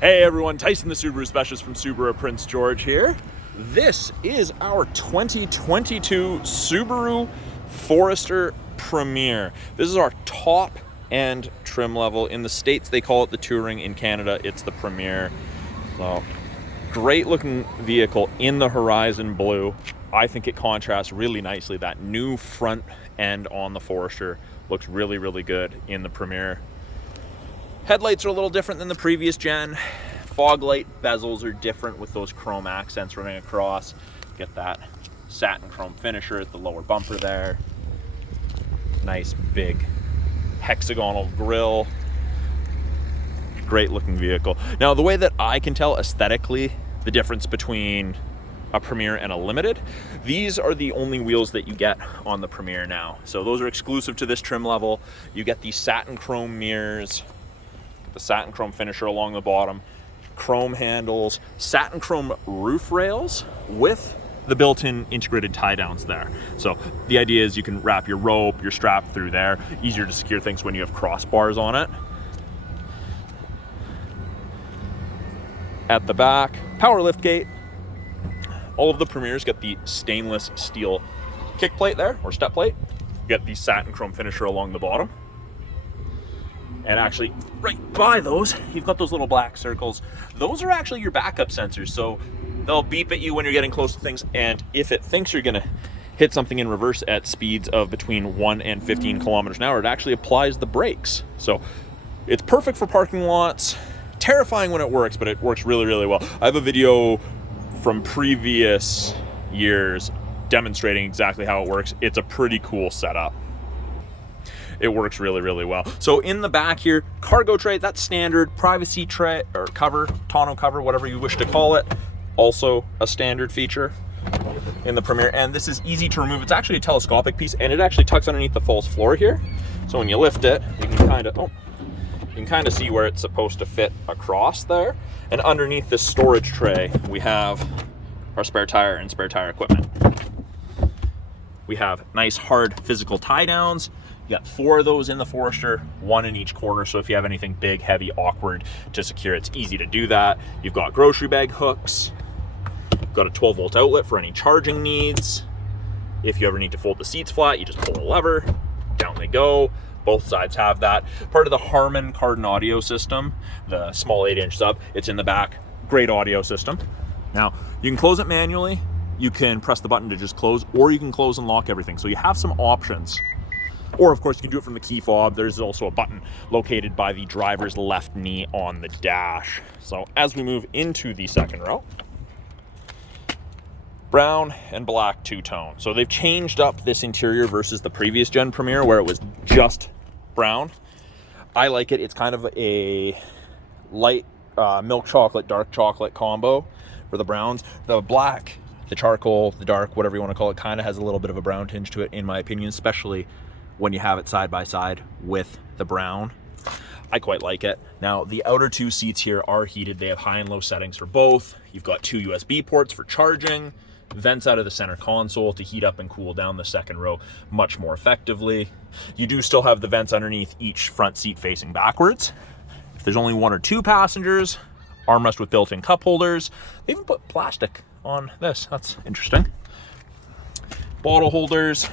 Hey everyone, Tyson the Subaru Specialist from Subaru Prince George here. This is our 2022 Subaru Forester Premier. This is our top end trim level. In the States they call it the Touring, in Canada it's the Premier. So great looking vehicle in the Horizon Blue. I think it contrasts really nicely. That new front end on the Forester looks really, really good in the Premier. Headlights are a little different than the previous gen. Fog light bezels are different with those chrome accents running across. Get that satin chrome finisher at the lower bumper there. Nice big hexagonal grille. Great looking vehicle. Now, the way that I can tell aesthetically the difference between a Premier and a Limited, these are the only wheels that you get on the Premier now. So those are exclusive to this trim level. You get the satin chrome mirrors, the satin chrome finisher along the bottom, chrome handles, satin chrome roof rails with the built-in integrated tie downs there. So the idea is you can wrap your rope, your strap through there. Easier to secure things when you have crossbars on it. At the back, power liftgate. All of the Premiers get the stainless steel kick plate there, or step plate. You get the satin chrome finisher along the bottom. And actually, right by those, you've got those little black circles. Those are actually your backup sensors. So they'll beep at you when you're getting close to things. And if it thinks you're gonna hit something in reverse at speeds of between 1 and 15 kilometers an hour, it actually applies the brakes. So it's perfect for parking lots. Terrifying when it works, but it works really, really well. I have a video from previous years demonstrating exactly how it works. It's a pretty cool setup. It works really, really well. So in the back here, cargo tray, that's standard. Privacy tray or cover, tonneau cover, whatever you wish to call it. Also a standard feature in the Premier. And this is easy to remove. It's actually a telescopic piece, and it actually tucks underneath the false floor here. So when you lift it, you can kind of see where it's supposed to fit across there. And underneath this storage tray, we have our spare tire and spare tire equipment. We have nice hard physical tie downs. You got 4 of those in the Forester, 1 in each corner. So if you have anything big, heavy, awkward to secure, it's easy to do that. You've got grocery bag hooks. You've got a 12-volt outlet for any charging needs. If you ever need to fold the seats flat, you just pull a lever, down they go. Both sides have that. Part of the Harman Kardon audio system, the small 8-inch sub, it's in the back. Great audio system. Now, you can close it manually. You can press the button to just close, or you can close and lock everything. So you have some options. Or of course you can do it from the key fob. There's also a button located by the driver's left knee on the dash. So as we move into the second row, brown and black two-tone. So they've changed up this interior versus the previous gen Premier where it was just brown. I like it. It's kind of a light milk chocolate, dark chocolate combo for the browns. The black, the charcoal, the dark, whatever you want to call it, kind of has a little bit of a brown tinge to it in my opinion, especially when you have it side by side with the brown. I quite like it. Now, the outer 2 seats here are heated. They have high and low settings for both. You've got 2 USB ports for charging, vents out of the center console to heat up and cool down the second row much more effectively. You do still have the vents underneath each front seat facing backwards. If there's only 1 or 2 passengers, armrest with built-in cup holders. They even put plastic on this. That's interesting. Bottle holders.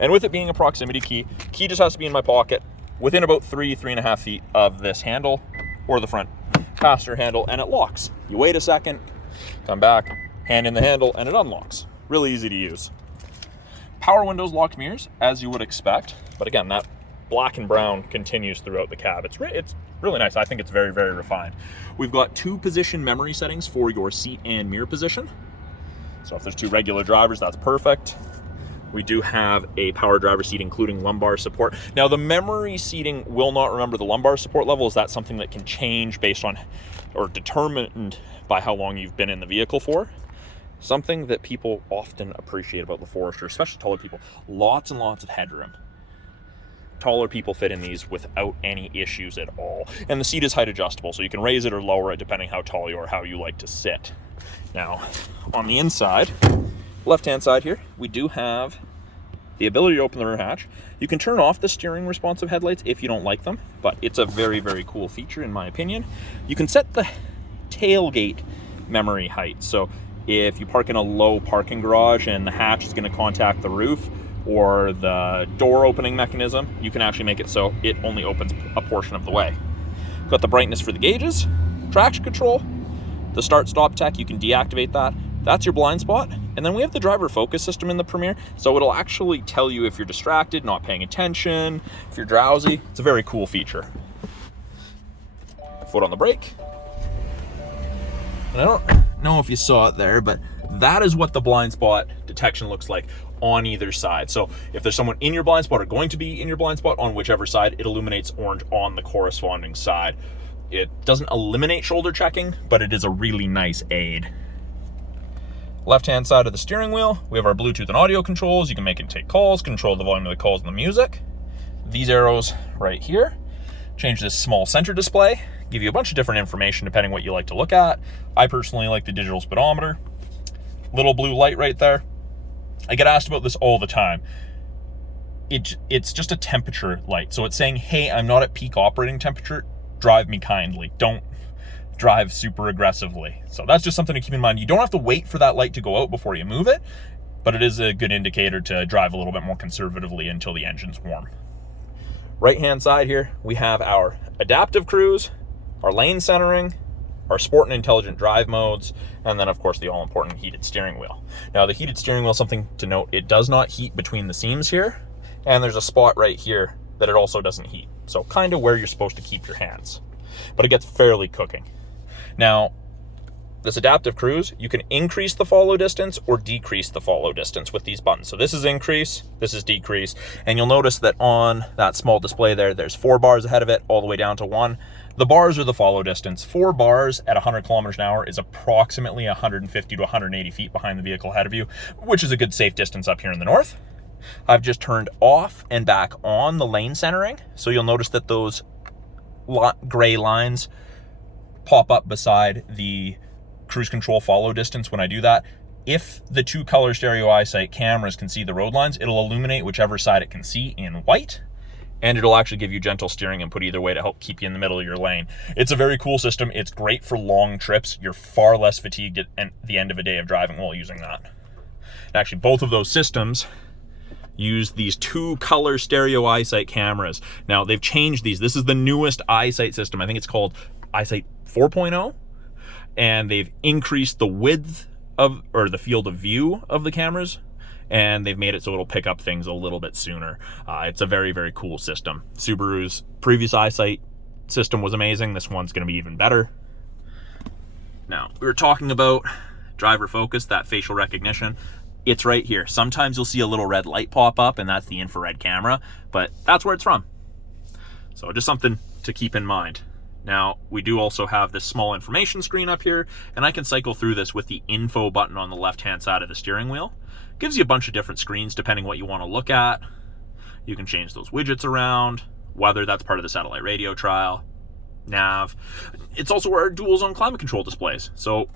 And with it being a proximity key just has to be in my pocket within about 3.5 feet of this handle or the front passenger handle, and it locks. You wait a second, come back, hand in the handle, and it unlocks. Really easy to use. Power windows, locked mirrors, as you would expect. But again, that black and brown continues throughout the cab. It's really nice. I think it's very, very refined. We've got 2 position memory settings for your seat and mirror position. So if there's 2 regular drivers, that's perfect. We do have a power driver seat, including lumbar support. Now, the memory seating will not remember the lumbar support level. Is that something that can change based on or determined by how long you've been in the vehicle for? Something that people often appreciate about the Forester, especially taller people, lots and lots of headroom. Taller people fit in these without any issues at all. And the seat is height adjustable, so you can raise it or lower it depending how tall you are, how you like to sit. Now, on the inside, left-hand side here, we do have the ability to open the rear hatch. You can turn off the steering responsive headlights if you don't like them, but it's a very, very cool feature in my opinion. You can set the tailgate memory height. So if you park in a low parking garage and the hatch is going to contact the roof or the door opening mechanism, you can actually make it so it only opens a portion of the way. Got the brightness for the gauges, traction control, the start stop tech, you can deactivate that. That's your blind spot. And then we have the driver focus system in the Premier. So it'll actually tell you if you're distracted, not paying attention, if you're drowsy. It's a very cool feature. Foot on the brake. And I don't know if you saw it there, but that is what the blind spot detection looks like on either side. So if there's someone in your blind spot or going to be in your blind spot, on whichever side, it illuminates orange on the corresponding side. It doesn't eliminate shoulder checking, but it is a really nice aid. Left-hand side of the steering wheel, we have our Bluetooth and audio controls. You can make and take calls, control the volume of the calls and the music. These arrows right here change this small center display, give you a bunch of different information depending what you like to look at. I personally like the digital speedometer. Little blue light right there. I get asked about this all the time. It's just a temperature light. So it's saying, hey, I'm not at peak operating temperature. Drive me kindly. Don't drive super aggressively. So that's just something to keep in mind. You don't have to wait for that light to go out before you move it, but it is a good indicator to drive a little bit more conservatively until the engine's warm. Right hand side here, we have our adaptive cruise, our lane centering, our sport and intelligent drive modes, and then of course the all-important heated steering wheel. Now the heated steering wheel, something to note, it does not heat between the seams here, and there's a spot right here that it also doesn't heat. So kind of where you're supposed to keep your hands, but it gets fairly cooking. Now, this adaptive cruise, you can increase the follow distance or decrease the follow distance with these buttons. So this is increase, this is decrease, and you'll notice that on that small display there, there's 4 bars ahead of it, all the way down to 1. The bars are the follow distance. 4 bars at 100 kilometers an hour is approximately 150 to 180 feet behind the vehicle ahead of you, which is a good safe distance up here in the north. I've just turned off and back on the lane centering, so you'll notice that those gray lines pop up beside the cruise control follow distance when I do that. If the 2 color stereo Eyesight cameras can see the road lines, it'll illuminate whichever side it can see in white, and it'll actually give you gentle steering input either way to help keep you in the middle of your lane. It's a very cool system. It's great for long trips. You're far less fatigued at the end of a day of driving while using that. And actually, both of those systems use these 2 color stereo Eyesight cameras. Now, they've changed these. This is the newest Eyesight system. I think it's called Eyesight 4.0, and they've increased the width of, or the field of view of the cameras, and they've made it so it'll pick up things a little bit sooner. It's a very, very cool system. Subaru's previous Eyesight system was amazing. This one's going to be even better. Now, we were talking about driver focus, that facial recognition. It's right here. Sometimes you'll see a little red light pop up, and that's the infrared camera, but that's where it's from. So just something to keep in mind. Now, we do also have this small information screen up here, and I can cycle through this with the info button on the left-hand side of the steering wheel. Gives you a bunch of different screens depending what you want to look at. You can change those widgets around, weather, that's part of the satellite radio trial, nav. It's also where our dual zone climate control displays. So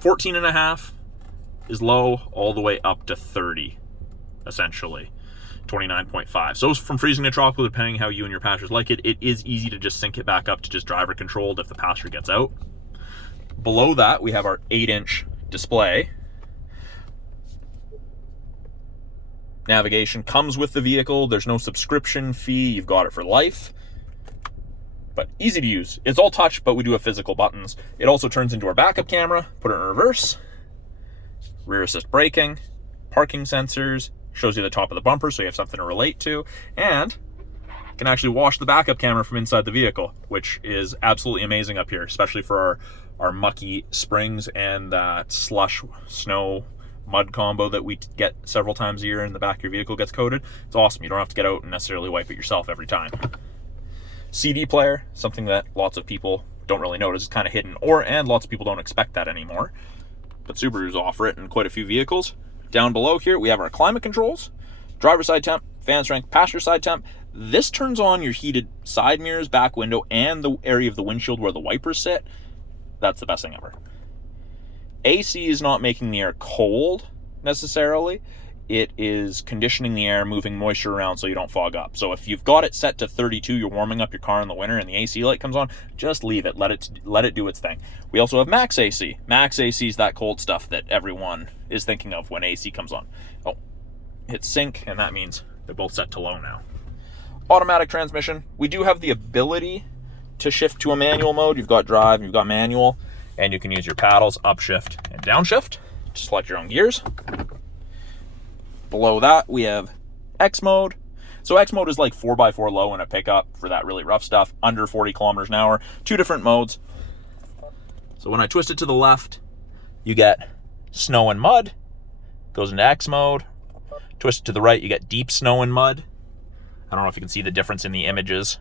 14.5 is low, all the way up to 30, essentially. 29.5. So from freezing to tropical, depending how you and your passengers like it, it is easy to just sync it back up to just driver controlled if the passenger gets out. Below that, we have our 8-inch display. Navigation comes with the vehicle. There's no subscription fee. You've got it for life. But easy to use. It's all touch, but we do have physical buttons. It also turns into our backup camera. Put it in reverse. Rear assist braking. Parking sensors. Shows you the top of the bumper so you have something to relate to, and can actually wash the backup camera from inside the vehicle, which is absolutely amazing up here, especially for our mucky springs and that slush, snow, mud combo that we get several times a year in the back of your vehicle gets coated. It's awesome. You don't have to get out and necessarily wipe it yourself every time. CD player, something that lots of people don't really notice, is kind of hidden, and lots of people don't expect that anymore, but Subarus offer it in quite a few vehicles. Down below here, we have our climate controls, driver side temp, fan strength, passenger side temp. This turns on your heated side mirrors, back window, and the area of the windshield where the wipers sit. That's the best thing ever. AC is not making the air cold necessarily. it is conditioning the air, moving moisture around so you don't fog up. So if you've got it set to 32, you're warming up your car in the winter and the AC light comes on, just leave it. Let it do its thing. We also have max AC. Max AC is that cold stuff that everyone is thinking of when AC comes on. Oh, hit sync, and that means they're both set to low now. Automatic transmission. We do have the ability to shift to a manual mode. You've got drive, you've got manual, and you can use your paddles, upshift and downshift to select your own gears. Below that, we have X mode. So X mode is like 4x4 low in a pickup for that really rough stuff, under 40 kilometers an hour. 2 different modes. So when I twist it to the left, you get snow and mud, goes into X mode. Twist it to the right, you get deep snow and mud. I don't know if you can see the difference in the images.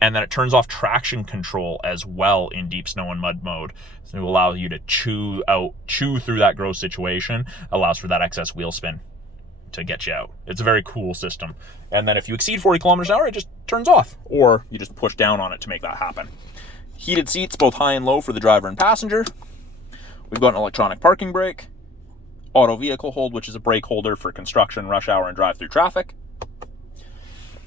And then it turns off traction control as well in deep snow and mud mode. So it will allow you to chew through that gross situation, allows for that excess wheel spin to get you out. It's a very cool system. And then if you exceed 40 kilometers an hour, it just turns off, or you just push down on it to make that happen. Heated seats, both high and low for the driver and passenger. We've got an electronic parking brake, auto vehicle hold, which is a brake holder for construction, rush hour, and drive-through traffic.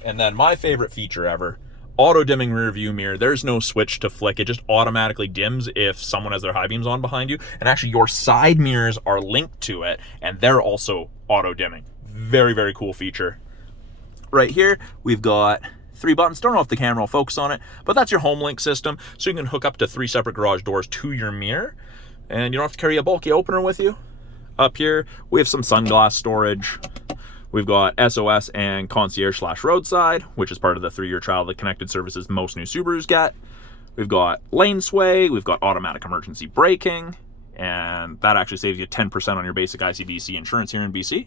And then my favorite feature ever, auto dimming rear view mirror. There's no switch to flick. It just automatically dims if someone has their high beams on behind you. And actually your side mirrors are linked to it and they're also auto dimming. Very, very cool feature. Right here, we've got 3 buttons. Don't know if the camera will focus on it, but that's your home link system. So you can hook up to 3 separate garage doors to your mirror and you don't have to carry a bulky opener with you. Up here, we have some sunglass storage. We've got SOS and concierge/roadside, which is part of the 3-year trial that connected services most new Subarus get. We've got lane sway, we've got automatic emergency braking, and that actually saves you 10% on your basic ICBC insurance here in BC.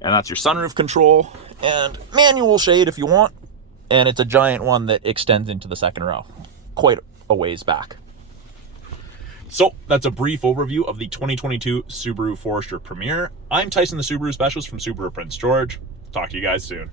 And that's your sunroof control and manual shade if you want. And it's a giant one that extends into the second row, quite a ways back. So that's a brief overview of the 2022 Subaru Forester Premier. I'm Tyson, the Subaru specialist from Subaru Prince George. Talk to you guys soon.